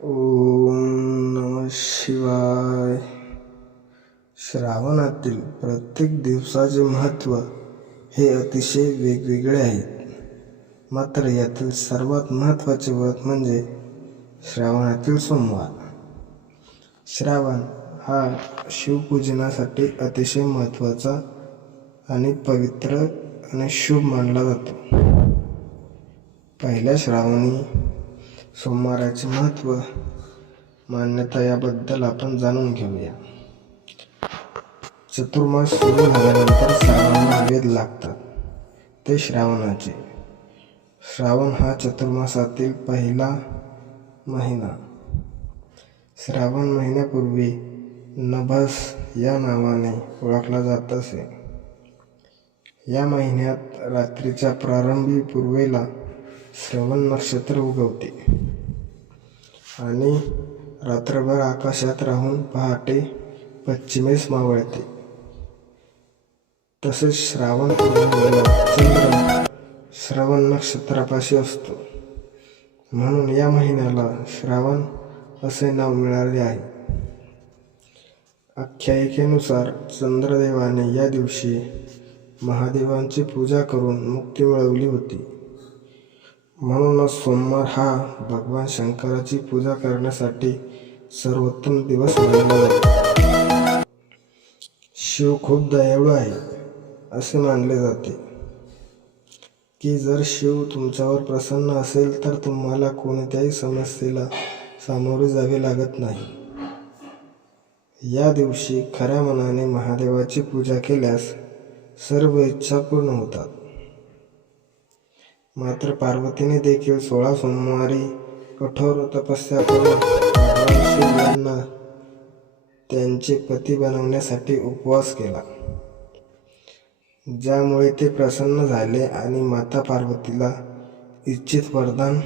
ओम नमः शिवाय. श्रावणातील प्रत्येक दिवसाचे महत्त्व हे अतिशय वेगवेगळे आहे. मात्र यातील सर्वात महत्त्वाचे व्रत म्हणजे श्रावणातील सोमवार. श्रावण हा शिवपूजनासाठी अतिशय महत्त्वाचा आणि पवित्र आणि शुभ मानला जातो. पहिल्या श्रावणी सोमवाराचे महत्त्व, मान्यता याबद्दल आपण जाणून घेऊया. चतुर्मास सुरू झाल्यानंतर श्रावणाला वेध लागतात ते श्रावणाचे. श्रावण हा चतुर्मासातील पहिला महिना. श्रावण महिन्यापूर्वी नभस या नावाने ओळखला जात असे. या महिन्यात रात्रीच्या प्रारंभी पूर्वेला श्रवण नक्षत्र उगवते आणि रात्रभर आकाशात राहून पहाटे पश्चिमेस मावळते. तसेच श्रावण पौर्णिमेला चंद्र श्रवण नक्षत्रापाशी असतो, म्हणून या महिन्याला श्रावण असे नाव मिळाले आहे. आख्यायिकेनुसार चंद्रदेवाने या दिवशी महादेवांची पूजा करून मुक्ती मिळवली होती. म्हणूनच सोमवार हा भगवान शंकराची पूजा करण्यासाठी सर्वोत्तम दिवस मानला जातो. शिव खूप दयाळू आहे असे मानले जाते की जर शिव तुमच्यावर प्रसन्न असेल तर तुम्हाला कोणत्याही समस्येला सामोरे जावे लागत नाही. या दिवशी खऱ्या मनाने महादेवाची पूजा केल्यास सर्व इच्छा पूर्ण होतात. मात्र पार्वतीने देखील 16 सोमवारी कठोर तपस्या करून भगवान शिव यांना त्यांचे पती बनवण्यासाठी उपवास केला, ज्यामुळे ते प्रसन्न झाले आणि माता पार्वतीला इच्छित वरदान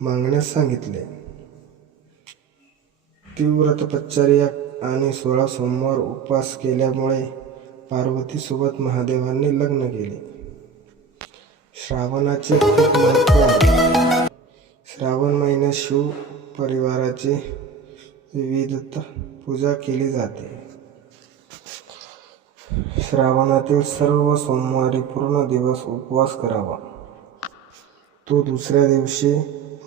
मागण्यास सांगितले. तीव्र तपश्चर्या आणि 16 सोमवार उपवास केल्यामुळे पार्वतीसोबत महादेवांनी लग्न केले. श्रावणाचे खूप महत्त्व आहे. श्रावण महिन्यात शिव परिवाराची विविध पूजा केली जाते. श्रावणातील सर्व सोमवारी पूर्ण दिवस उपवास करावा. तो दुसऱ्या दिवशी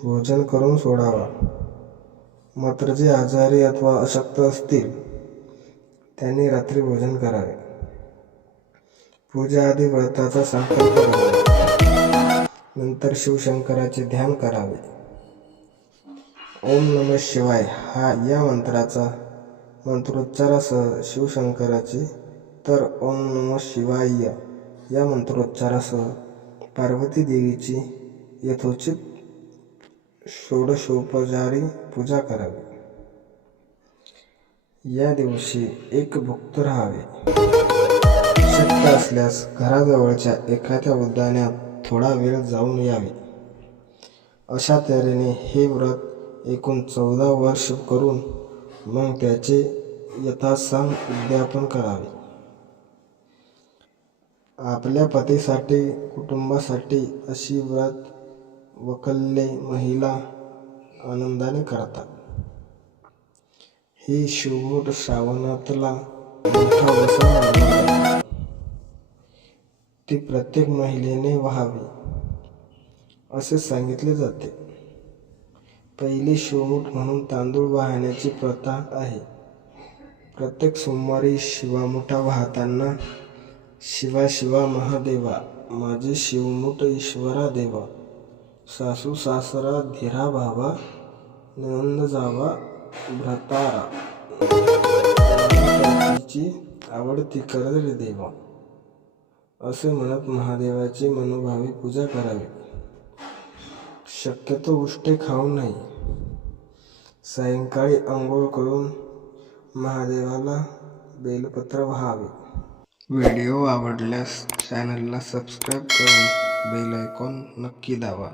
भोजन करून सोडावा. मात्र जे आजारी अथवा अशक्त असतील त्यांनी रात्री भोजन करावे. पूजाआधी व्रताचा संकल्प करावा. नंतर शिवशंकराचे ध्यान करावे. ओम नमः शिवाय या मंत्राचा मंत्रोच्चारासह शिवशंकराचे, तर ओम नमः शिवाय या मंत्रोच्चारासह पार्वती देवीची यथोचित षोडशोपचारी पूजा करावी. या दिवशी एक भुक्त राहावे. शक्य असल्यास घराजवळच्या एखाद्या उद्यानात थोडा वेळ जाऊन यावे. अशा तऱ्हेने हे व्रत एकूण 14 वर्ष करून मग त्याचे यथासांग उद्यापन करावे. आपल्या पतीसाठी, कुटुंबासाठी अशी व्रत वकल्ये महिला आनंदाने करतात. ही शिवमूठ श्रावणातला मोठा उत्सव मानला जातो. ती प्रत्येक महिलेने व्हावी असे सांगितले जाते. पहिली शिवमूठ म्हणून तांदूळ वाहण्याची प्रथा आहे. प्रत्येक सोमवारी शिवामुठा वाहताना शिवा शिवा महादेवा, माझे शिवमूठ ईश्वरा देवा, सासू सासरा धीरा भावा, नंद जावा भ्रतारा, तिची आवडती कर रे देवा असे म्हणत महादेवाची मनोभावे पूजा करावी. शक्यतो उष्टे खाऊ नये. सायंकाळी आंघोळ करून महादेवाला बेलपत्र व्हावे. व्हिडिओ आवडल्यास चॅनलला सबस्क्राईब करून बेल आयकॉन नक्की दाबा.